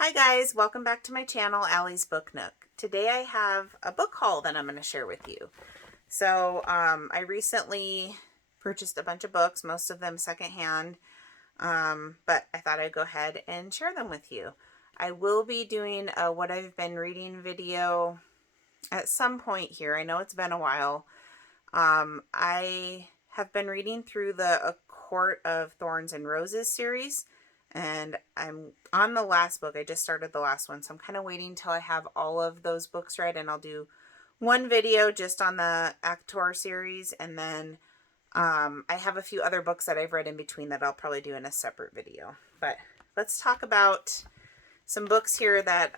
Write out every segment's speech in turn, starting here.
Hi guys, welcome back to my channel, Allie's Book Nook. Today I have a book haul that I'm going to share with you. I recently purchased a bunch of books, most of them secondhand, but I thought I'd go ahead and share them with you. I will be doing a what I've been reading video at some point here. I know it's been a while. I have been reading through the A Court of Thorns and Roses series, and I'm on the last book. I just started the last one, so I'm kind of waiting till I have all of those books read, and I'll do one video just on the ACOTAR series, and then I have a few other books that I've read in between that I'll probably do in a separate video. But let's talk about some books here that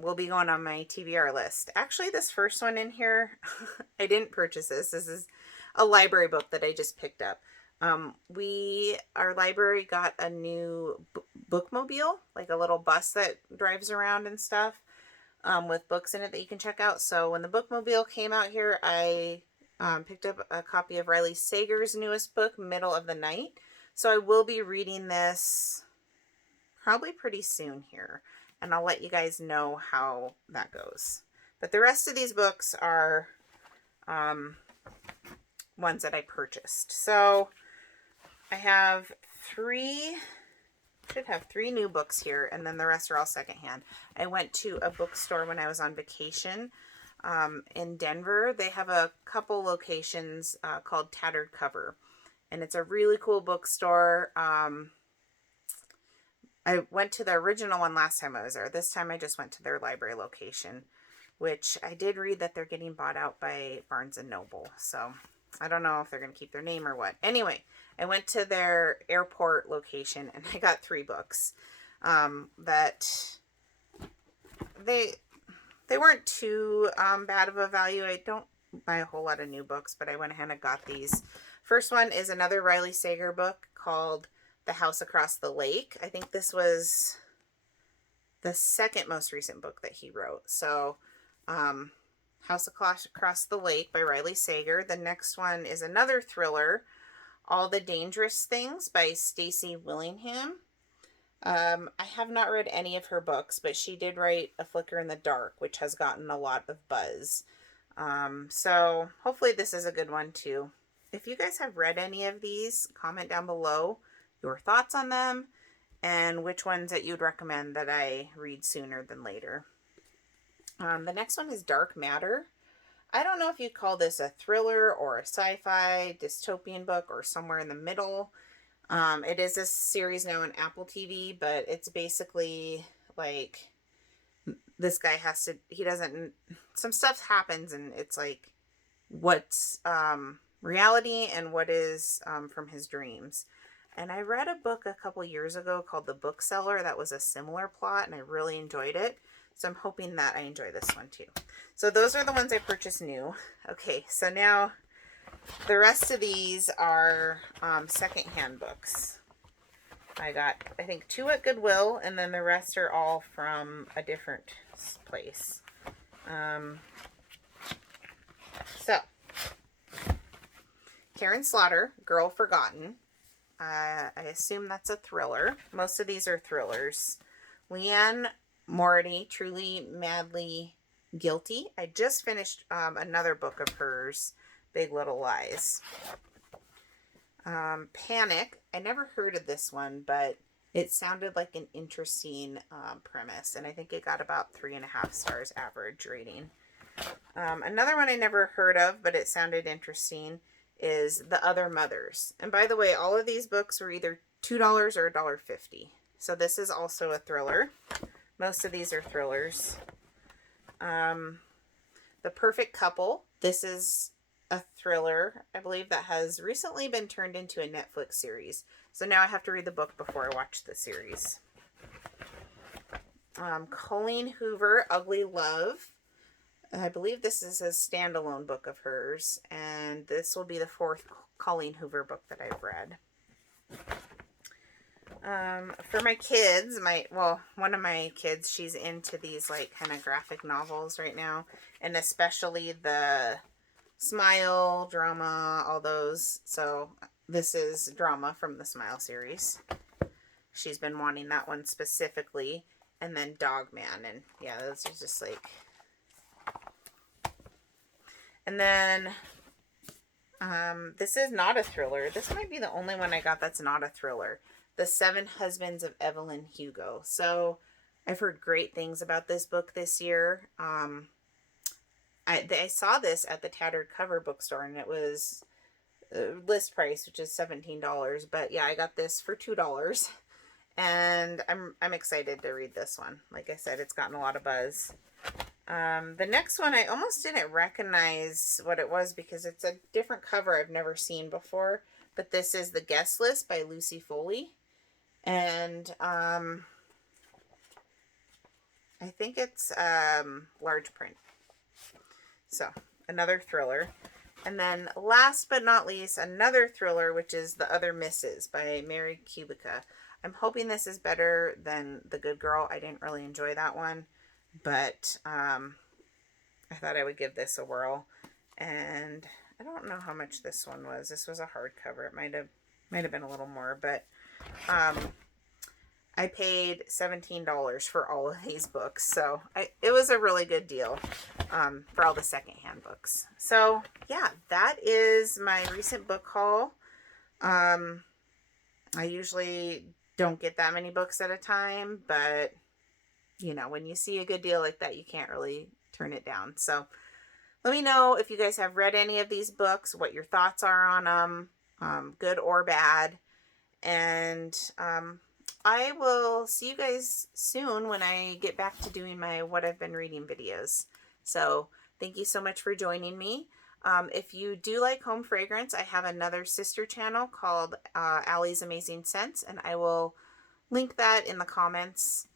will be going on my TBR list. Actually, this first one in here, I didn't purchase this. This is a library book that I just picked up. Our library got a new bookmobile, like a little bus that drives around and stuff, with books in it that you can check out. So when the bookmobile came out here, I picked up a copy of Riley Sager's newest book, Middle of the Night. So I will be reading this probably pretty soon here, and I'll let you guys know how that goes. But the rest of these books are ones that I purchased. So I have should have three new books here, and then the rest are all secondhand. I went to a bookstore when I was on vacation in Denver. They have a couple locations called Tattered Cover, and it's a really cool bookstore. I went to the original one last time I was there. This time I just went to their library location, which I did read that they're getting bought out by Barnes & Noble. So I don't know if they're going to keep their name or what. Anyway, I went to their airport location and I got three books that they weren't too bad of a value. I don't buy a whole lot of new books, but I went ahead and got these. First one is another Riley Sager book called The House Across the Lake. I think this was the second most recent book that he wrote. So, House Across the Lake by Riley Sager. The next one is another thriller, All the Dangerous Things by Stacy Willingham. I have not read any of her books, but she did write A Flicker in the Dark, which has gotten a lot of buzz. So hopefully this is a good one too. If you guys have read any of these, comment down below your thoughts on them and which ones that you'd recommend that I read sooner than later. The next one is Dark Matter. I don't know if you'd call this a thriller or a sci-fi dystopian book or somewhere in the middle. It is a series now on Apple TV, but it's basically like this guy some stuff happens and it's like what's reality and what is from his dreams. And I read a book a couple years ago called The Bookseller that was a similar plot, and I really enjoyed it. So I'm hoping that I enjoy this one too. So those are the ones I purchased new. Okay, so now the rest of these are secondhand books. I got, I think, 2 at Goodwill, and then the rest are all from a different place. Karen Slaughter, Girl Forgotten. I assume that's a thriller. Most of these are thrillers. Leanne Morty, Truly Madly Guilty. I just finished another book of hers, Big Little Lies. Panic. I never heard of this one, but it sounded like an interesting premise, and I think it got about 3.5 stars average rating. Another one I never heard of, but it sounded interesting, is The Other Mothers. And by the way, all of these books were either $2 or $1.50. So this is also a thriller. Most of these are thrillers. The Perfect Couple. This is a thriller, I believe, that has recently been turned into a Netflix series. So now I have to read the book before I watch the series. Colleen Hoover, Ugly Love. I believe this is a standalone book of hers, and this will be the 4th Colleen Hoover book that I've read. For my kids, one of my kids, she's into these like kind of graphic novels right now, and especially the Smile, drama, all those. So this is drama from the Smile series. She's been wanting that one specifically. and then Dogman. And yeah, those are just like... And then this is not a thriller. This might be the only one I got that's not a thriller. The Seven Husbands of Evelyn Hugo. So I've heard great things about this book this year. I saw this at the Tattered Cover bookstore, and it was list price, which is $17. But yeah, I got this for $2, and I'm excited to read this one. Like I said, it's gotten a lot of buzz. The next one, I almost didn't recognize what it was because it's a different cover I've never seen before. But this is The Guest List by Lucy Foley. And I think it's large print. So, another thriller. And then last but not least, another thriller, which is The Other Misses by Mary Kubica. I'm hoping this is better than The Good Girl. I didn't really enjoy that one. But I thought I would give this a whirl. And I don't know how much this one was. This was a hardcover. It might have been a little more. But I paid $17 for all of these books. So it was a really good deal for all the secondhand books. So yeah, that is my recent book haul. I usually don't get that many books at a time, but you know, when you see a good deal like that, you can't really turn it down. So let me know if you guys have read any of these books, what your thoughts are on them, good or bad. And I will see you guys soon when I get back to doing my What I've Been Reading videos. So thank you so much for joining me. If you do like home fragrance, I have another sister channel called Allie's Amazing Scents, and I will link that in the comments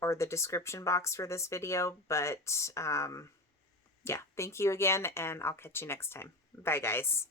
or the description box for this video. But yeah, thank you again, and I'll catch you next time. Bye, guys.